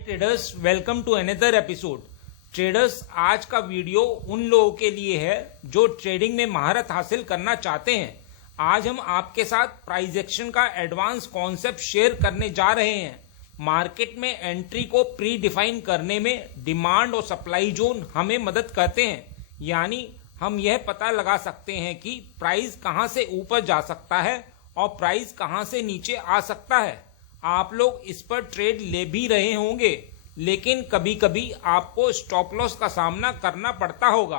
Traders, welcome to another episode. Traders, आज का video उन लोगों के लिए है जो ट्रेडिंग में महारत हासिल करना चाहते हैं। आज हम आपके साथ प्राइस एक्शन का एडवांस कॉन्सेप्ट शेयर करने जा रहे हैं। मार्केट में एंट्री को प्री डिफाइन करने में डिमांड और सप्लाई जोन हमें मदद करते हैं, यानी हम यह पता लगा सकते हैं कि प्राइस कहां से ऊपर जा सकता है और प्राइस कहां से नीचे आ सकता है। आप लोग इस पर ट्रेड ले भी रहे होंगे, लेकिन कभी कभी आपको स्टॉप लॉस का सामना करना पड़ता होगा।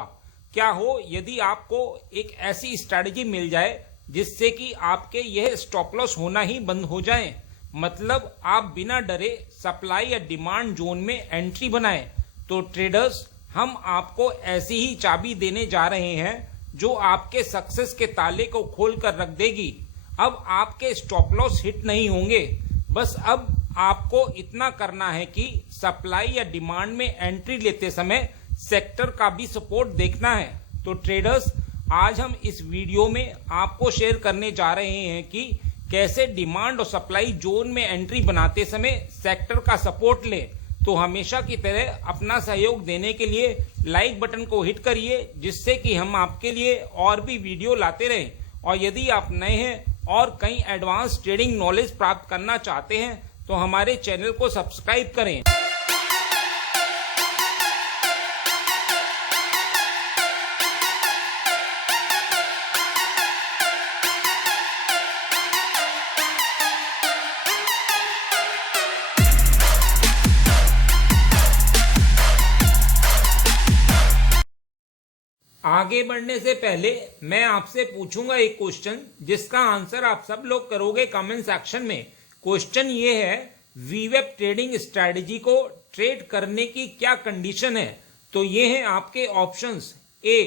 क्या हो यदि आपको एक ऐसी स्ट्रैटेजी मिल जाए जिससे कि आपके यह स्टॉप लॉस होना ही बंद हो जाए, मतलब आप बिना डरे सप्लाई या डिमांड जोन में एंट्री बनाएं। तो ट्रेडर्स, हम आपको ऐसी ही चाबी देने जा रहे हैं जो आपके सक्सेस के ताले को खोल कर रख देगी। अब आपके स्टॉप लॉस हिट नहीं होंगे, बस अब आपको इतना करना है कि सप्लाई या डिमांड में एंट्री लेते समय सेक्टर का भी सपोर्ट देखना है। तो ट्रेडर्स, आज हम इस वीडियो में आपको शेयर करने जा रहे हैं कि कैसे डिमांड और सप्लाई जोन में एंट्री बनाते समय सेक्टर का सपोर्ट लें। तो हमेशा की तरह अपना सहयोग देने के लिए लाइक बटन को हिट करिए, जिससे कि हम आपके लिए और भी वीडियो लाते रहें। और यदि आप नए हैं और कई एडवांस ट्रेडिंग नॉलेज प्राप्त करना चाहते हैं तो हमारे चैनल को सब्सक्राइब करें। आगे बढ़ने से पहले मैं आपसे पूछूंगा एक क्वेश्चन, जिसका आंसर आप सब लोग करोगे कमेंट सेक्शन में। क्वेश्चन ये है, वीवेब ट्रेडिंग स्ट्रैटेजी को ट्रेड करने की क्या कंडीशन है। तो ये हैं आपके ऑप्शंस। ए,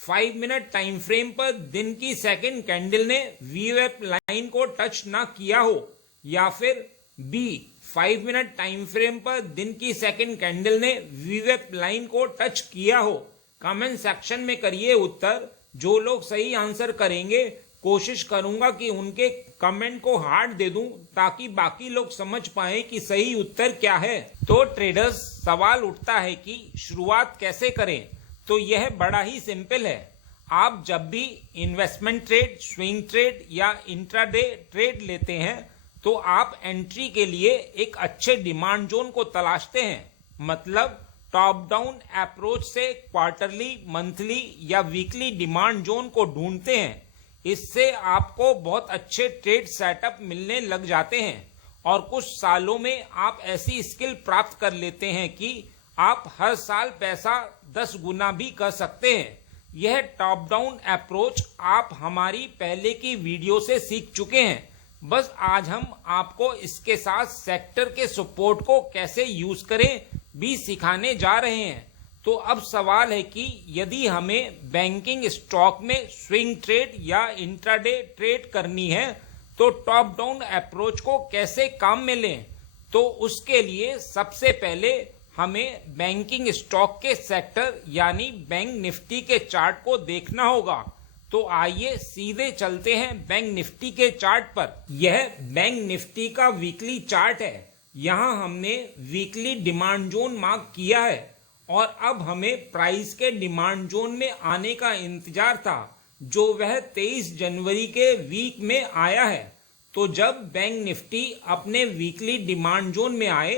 5 मिनट टाइम फ्रेम पर दिन की सेकंड कैंडल ने वीवेब लाइन को टच ना किया हो, या फिर बी, 5 मिनट टाइम फ्रेम पर दिन की सेकंड कैंडल ने वीवेब लाइन को टच किया हो। कमेंट सेक्शन में करिए उत्तर। जो लोग सही आंसर करेंगे, कोशिश करूंगा कि उनके कमेंट को हार्ट दे दूं, ताकि बाकी लोग समझ पाए कि सही उत्तर क्या है। तो ट्रेडर्स, सवाल उठता है कि शुरुआत कैसे करें। तो यह बड़ा ही सिंपल है। आप जब भी इन्वेस्टमेंट ट्रेड, स्विंग ट्रेड या इंट्राडे ट्रेड लेते हैं तो आप एंट्री के लिए एक अच्छे डिमांड जोन को तलाशते हैं, मतलब टॉप डाउन अप्रोच से क्वार्टरली, मंथली या वीकली डिमांड जोन को ढूंढते हैं। इससे आपको बहुत अच्छे ट्रेड सेटअप मिलने लग जाते हैं और कुछ सालों में आप ऐसी स्किल प्राप्त कर लेते हैं कि आप हर साल पैसा 10 गुना भी कर सकते हैं। यह टॉप डाउन अप्रोच आप हमारी पहले की वीडियो से सीख चुके हैं। बस आज हम आपको इसके साथ सेक्टर के सपोर्ट को कैसे यूज करें भी सिखाने जा रहे हैं। तो अब सवाल है कि यदि हमें बैंकिंग स्टॉक में स्विंग ट्रेड या इंट्राडे ट्रेड करनी है तो टॉप डाउन अप्रोच को कैसे काम में लें। तो उसके लिए सबसे पहले हमें बैंकिंग स्टॉक के सेक्टर यानी बैंक निफ्टी के चार्ट को देखना होगा। तो आइए सीधे चलते हैं बैंक निफ्टी के चार्ट पर। यह बैंक निफ्टी का वीकली चार्ट है। यहाँ हमने वीकली डिमांड जोन मार्क किया है और अब हमें प्राइस के डिमांड जोन में आने का इंतजार था, जो वह 23 जनवरी के वीक में आया है। तो जब बैंक निफ्टी अपने वीकली डिमांड जोन में आए,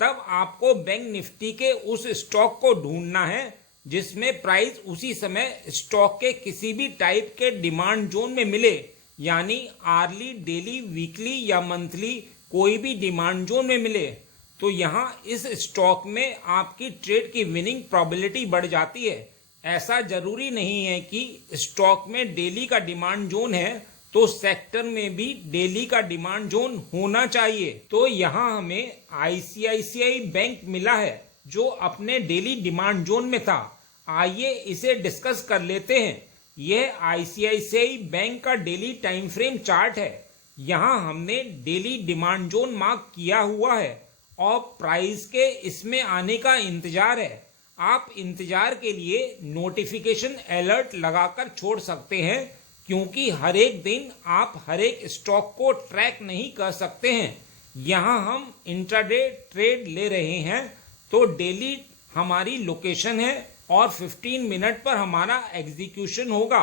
तब आपको बैंक निफ्टी के उस स्टॉक को ढूंढना है जिसमें प्राइस उसी समय स्टॉक के किसी भी टाइप के डिमांड जोन में मिले, यानी आर्ली, डेली, वीकली या मंथली कोई भी डिमांड जोन में मिले। तो यहाँ इस स्टॉक में आपकी ट्रेड की विनिंग प्रोबेबिलिटी बढ़ जाती है। ऐसा जरूरी नहीं है कि स्टॉक में डेली का डिमांड जोन है तो सेक्टर में भी डेली का डिमांड जोन होना चाहिए। तो यहाँ हमें आईसीआईसीआई बैंक मिला है जो अपने डेली डिमांड जोन में था। आइए इसे डिस्कस कर लेते हैं। यह आईसीआईसीआई बैंक का डेली टाइम फ्रेम चार्ट है। यहाँ हमने डेली डिमांड जोन मार्क किया हुआ है और प्राइस के इसमें आने का इंतजार है। आप इंतजार के लिए नोटिफिकेशन अलर्ट लगाकर छोड़ सकते हैं, क्योंकि हर एक दिन आप हर एक स्टॉक को ट्रैक नहीं कर सकते हैं। यहाँ हम इंट्राडे ट्रेड ले रहे हैं तो डेली हमारी लोकेशन है और 15 मिनट पर हमारा एग्जीक्यूशन होगा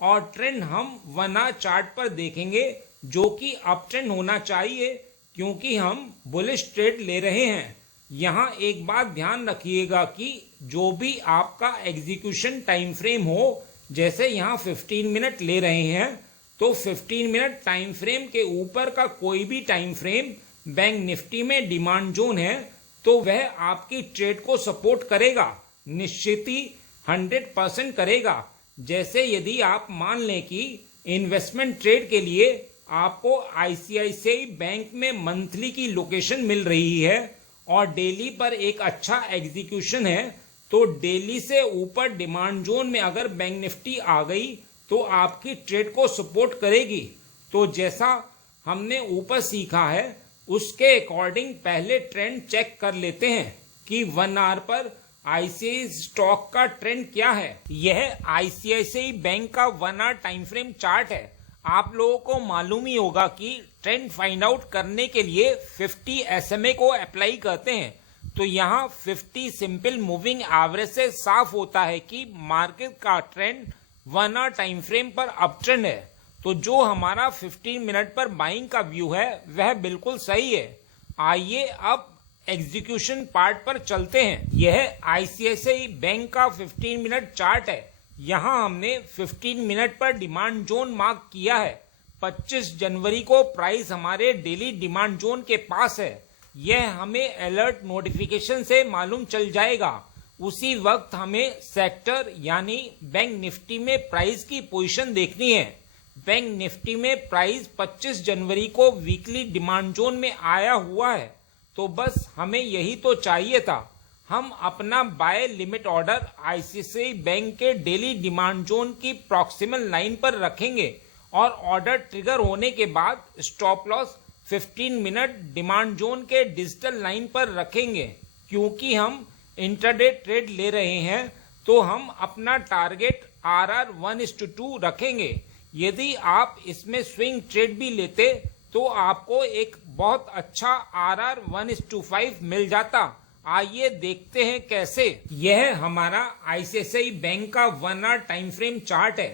और ट्रेंड हम 1 आवर चार्ट पर देखेंगे जो कि अप ट्रेंड होना चाहिए क्योंकि हम बुलिश ट्रेड ले रहे हैं। यहाँ एक बात ध्यान रखिएगा कि जो भी आपका एग्जीक्यूशन टाइम फ्रेम हो, जैसे यहाँ 15 मिनट ले रहे हैं तो 15 मिनट टाइम फ्रेम के ऊपर का कोई भी टाइम फ्रेम बैंक निफ्टी में डिमांड जोन है तो वह आपकी ट्रेड को सपोर्ट करेगा, निश्चित ही 100% करेगा। जैसे यदि आप मान लें कि इन्वेस्टमेंट ट्रेड के लिए आपको आईसीआईसीआई बैंक में मंथली की लोकेशन मिल रही है और डेली पर एक अच्छा एग्जीक्यूशन है तो डेली से ऊपर डिमांड जोन में अगर बैंक निफ्टी आ गई तो आपकी ट्रेड को सपोर्ट करेगी। तो जैसा हमने ऊपर सीखा है उसके अकॉर्डिंग पहले ट्रेंड चेक कर लेते हैं कि 1 आवर पर आईसीआईसीआई स्टॉक का ट्रेंड क्या है। यह आईसीआईसीआई बैंक का 1 आवर टाइम फ्रेम चार्ट है। आप लोगों को मालूम ही होगा कि ट्रेंड फाइंड आउट करने के लिए 50 SMA को अप्लाई करते हैं तो यहाँ 50 सिंपल मूविंग एवरेज से साफ होता है कि मार्केट का ट्रेंड 1 आवर टाइम फ्रेम पर अप ट्रेंड है। तो जो हमारा 15 मिनट पर बाइंग का व्यू है वह बिल्कुल सही है। आइए अब एग्जीक्यूशन पार्ट पर चलते हैं। यह आईसीआईसीआई बैंक का 15 मिनट चार्ट है। यहाँ हमने 15 मिनट पर डिमांड जोन मार्क किया है। 25 जनवरी को प्राइस हमारे डेली डिमांड जोन के पास है। यह हमें अलर्ट नोटिफिकेशन से मालूम चल जाएगा। उसी वक्त हमें सेक्टर यानी बैंक निफ्टी में प्राइस की पोजीशन देखनी है। बैंक निफ्टी में प्राइस 25 जनवरी को वीकली डिमांड जोन में आया हुआ है तो बस हमें यही तो चाहिए था। हम अपना buy limit order ICICI bank के डेली डिमांड जोन की प्रॉक्सिमल लाइन पर रखेंगे और ऑर्डर ट्रिगर होने के बाद stop loss 15 minute demand zone के डिजिटल लाइन पर रखेंगे। क्योंकि हम इंट्राडे ट्रेड ले रहे हैं तो हम अपना टारगेट RR 1:2 रखेंगे। यदि आप इसमें स्विंग ट्रेड भी लेते तो आपको एक बहुत अच्छा RR 1:5 मिल जाता। आइए देखते हैं कैसे। यह हमारा आईसीआईसीआई बैंक का 1 आवर टाइम फ्रेम चार्ट है।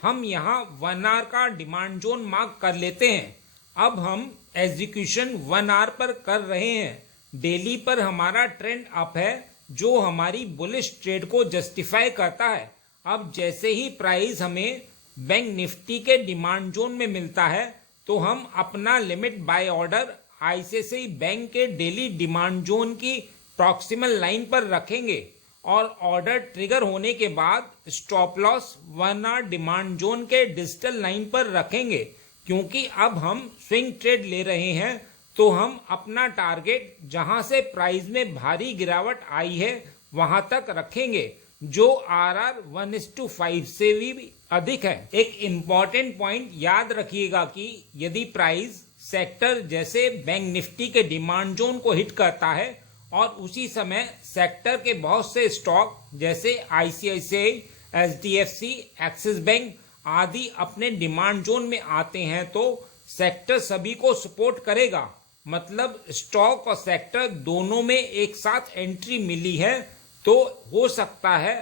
हम यहाँ 1 आवर का डिमांड जोन मार्क कर लेते हैं। अब हम एग्जीक्यूशन 1 आवर पर कर रहे हैं। डेली पर हमारा ट्रेंड अप है जो हमारी बुलिश ट्रेड को जस्टिफाई करता है। अब जैसे ही प्राइस हमें बैंक निफ्टी के डिमांड जोन में मिलता है तो हम अपना limit buy order ICICI bank के डेली डिमांड जोन की प्रॉक्सिमल लाइन पर रखेंगे और ऑर्डर ट्रिगर होने के बाद stop loss 1 hour demand zone के डिजिटल लाइन पर रखेंगे। क्योंकि अब हम स्विंग ट्रेड ले रहे हैं तो हम अपना टारगेट जहां से प्राइस में भारी गिरावट आई है वहां तक रखेंगे जो RR 1:5 से भी अधिक है। एक इम्पॉर्टेंट पॉइंट याद रखिएगा कि यदि प्राइस सेक्टर जैसे बैंक निफ्टी के डिमांड जोन को हिट करता है और उसी समय सेक्टर के बहुत से स्टॉक जैसे आईसीआईसीआई, एचडीएफसी, एक्सिस बैंक आदि अपने डिमांड जोन में आते हैं तो सेक्टर सभी को सपोर्ट करेगा। मतलब स्टॉक और सेक्टर दोनों में एक साथ एंट्री मिली है तो हो सकता है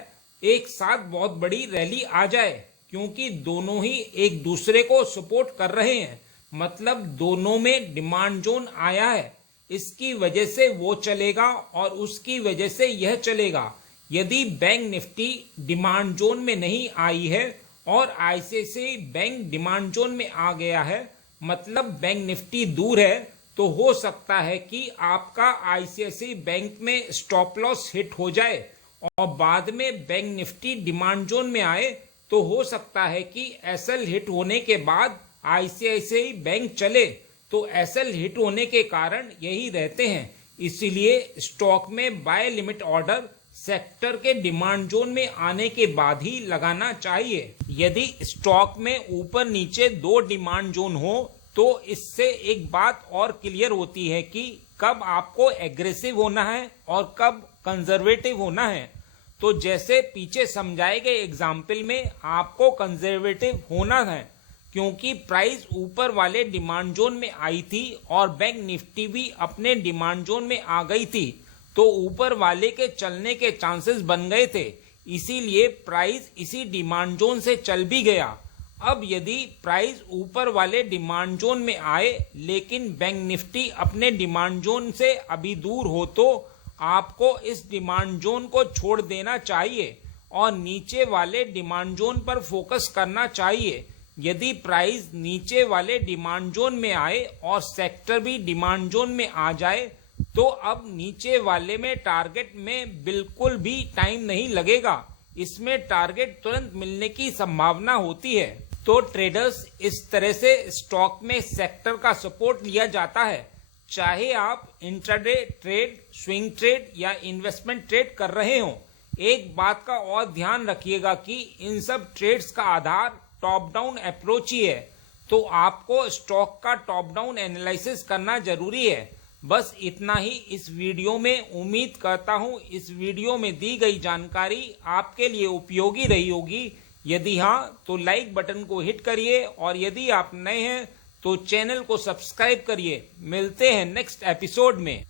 एक साथ बहुत बड़ी रैली आ जाए क्योंकि दोनों ही एक दूसरे को सपोर्ट कर रहे हैं। मतलब दोनों में डिमांड जोन आया है, इसकी वजह से वो चलेगा और उसकी वजह से यह चलेगा। यदि बैंक निफ्टी डिमांड जोन में नहीं आई है और आईसीआईसीआई बैंक डिमांड जोन में आ गया है मतलब बैंक निफ्टी दूर है तो हो सकता है कि आपका आईसीआईसीआई बैंक में स्टॉप लॉस हिट हो जाए और बाद में बैंक निफ्टी डिमांड जोन में आए तो हो सकता है कि एसएल हिट होने के बाद आईसीआईसीआई बैंक चले। तो एसएल हिट होने के कारण यही रहते हैं। इसीलिए स्टॉक में बाय लिमिट ऑर्डर सेक्टर के डिमांड जोन में आने के बाद ही लगाना चाहिए। यदि स्टॉक में ऊपर नीचे 2 डिमांड जोन हो तो इससे एक बात और क्लियर होती है कि कब आपको एग्रेसिव होना है और कब कंजर्वेटिव होना है। तो जैसे पीछे समझाए गए एग्जाम्पल में आपको कंजर्वेटिव होना है क्योंकि प्राइस ऊपर वाले डिमांड जोन में आई थी और बैंक निफ्टी भी अपने डिमांड जोन में आ गई थी, तो ऊपर वाले के चलने के चांसेस बन गए थे, इसीलिए प्राइस इसी डिमांड जोन से चल भी गया। अब यदि प्राइस ऊपर वाले डिमांड जोन में आए लेकिन बैंक निफ्टी अपने डिमांड जोन से अभी दूर हो, तो आपको इस डिमांड जोन को छोड़ देना चाहिए और नीचे वाले डिमांड जोन पर फोकस करना चाहिए। यदि प्राइस नीचे वाले डिमांड जोन में आए और सेक्टर भी डिमांड जोन में आ जाए, तो अब नीचे वाले में टारगेट में बिल्कुल भी टाइम नहीं लगेगा, इसमें टारगेट तुरंत मिलने की संभावना होती है। तो ट्रेडर्स, इस तरह से स्टॉक में सेक्टर का सपोर्ट लिया जाता है, चाहे आप इंट्राडे ट्रेड, स्विंग ट्रेड या इन्वेस्टमेंट ट्रेड कर रहे हो। एक बात का और ध्यान रखिएगा कि इन सब ट्रेड्स का आधार टॉप डाउन अप्रोच ही है, तो आपको स्टॉक का टॉप डाउन एनालिसिस करना जरूरी है। बस इतना ही इस वीडियो में। उम्मीद करता हूं इस वीडियो में दी गई जानकारी आपके लिए उपयोगी रही होगी। यदि हाँ, तो लाइक बटन को हिट करिए और यदि आप नए हैं तो चैनल को सब्सक्राइब करिए। मिलते हैं नेक्स्ट एपिसोड में।